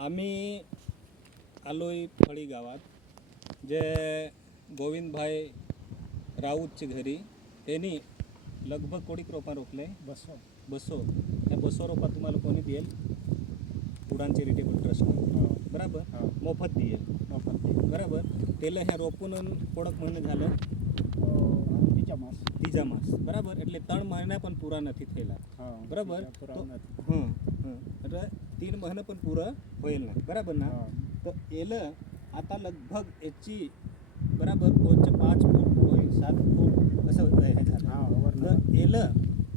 आम्ही आलोय फळी गावात जे गोविंदभाई राऊतचे घरी त्यांनी लगभग कोटी रोपा रोपले. बसो त्या 200 रोपा तुम्हाला कोणी देईल? उडान चॅरिटेबल ट्रस्ट बराबर मोफत देईल. बराबर त्याला ह्या रोपून कोडक महिने झालं तीजा मास बराबर એટલે 3 મહિના પણ પૂરા નથી થયેલા બરાબર. તો 3 મહિના પણ પૂરા होईल ना बराबर ना. तो एलं आता लगभग याची बराबर 5 फूट होईल 7 फूट असं हे झालं. तर एलं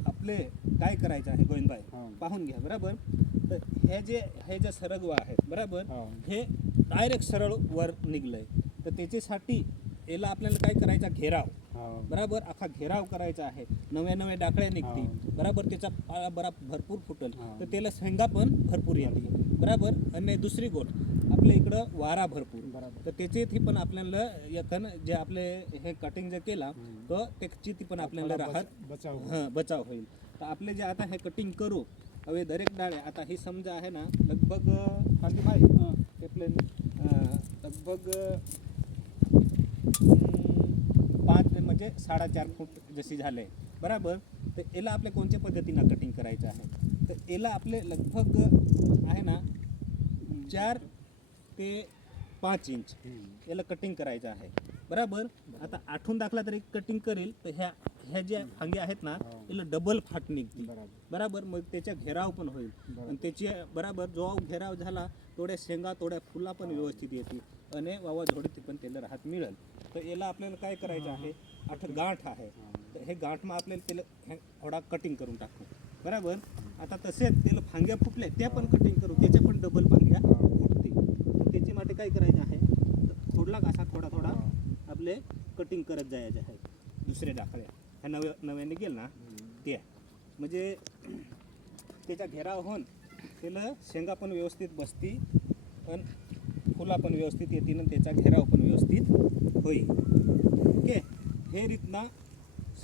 आपले काय करायचं आहे गोविंदभाई पाहून घ्या बराबर. तर हे जे सरगवा आहेत बराबर हे डायरेक्ट सरळ वर निघलंय. तर त्याच्यासाठी याला आपल्याला काय करायचा घेराव बराबर अख्खा घेराव करायचा आहे. नव्या डाकळ्या निघतील बराबर. त्याचा पाळा भरपूर फुटल तर त्याला शेंगा पण भरपूर येते बराबर. आणि दुसरी गोष्ट आपल्या इकडं वारा भरपूर तर त्याची पण आपल्याला यथन जे आपले हे कटिंग जे केला तर त्याची ती पण आपल्याला राहत बचाव होईल. तर आपले जे आता हे कटिंग करू हवे दरेक डाळे आता ही समजा आहे ना लगभग लगभग 5 म्हणजे 4.5 फूट जशी झाले बराबर. तर याला आपल्या कोणत्या पद्धतीनं कटिंग करायचं आहे? तर याला आपले लगभग आहे ना 4 ते 5 इंच याला कटिंग करायचं आहे बराबर. आता 8 दाखला तरी कटिंग करेल तर ह्या ज्या फांगे आहेत ना याला डबल फाट निघतील बराबर. मग त्याच्या घेराव पण होईल आणि त्याची बराबर जो घेराव झाला थोड्या शेंगा थोड्या फुला पण व्यवस्थित येतील आणि वावाझोडीत पण त्याला राहत मिळेल. तर याला आपल्याला काय करायचं आहे? 8 गांठ आहे तर हे गांठ मग आपल्याला त्याला थोडा कटिंग करून टाकू बराबर. आता तसेच त्याला फांग्या फुटल्या त्या पण कटिंग करू त्याच्या पण डबल फांग्या फुटतील. त्याची માટે काय करायचं आहे? थोडला असा थोडा आपले कटिंग करत जायचे आहे. दुसऱ्या दाखल्या ह्या नव्याने गेल ना त्या म्हणजे त्याचा घेराव होऊन त्याला शेंगा पण व्यवस्थित बसती आणि फुला पण व्यवस्थित येतील आणि त्याचा घेराव पण व्यवस्थित होईल. ओके हे रीतना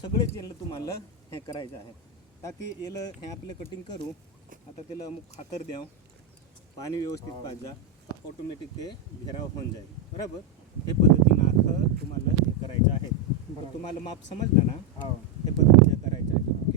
सगळेच याला तुम्हाला हे करायचं आहे. ताकी याला हे आपले कटिंग करू. आता त्याला मग खातर द्याव पाणी व्यवस्थित पाजा ऑटोमॅटिक ते घेराव होऊन जाईल बराबर. हे पद्धतीनं अख्खं तुम्हाला हे करायचं आहे. तुम्हाला माप समजला ना?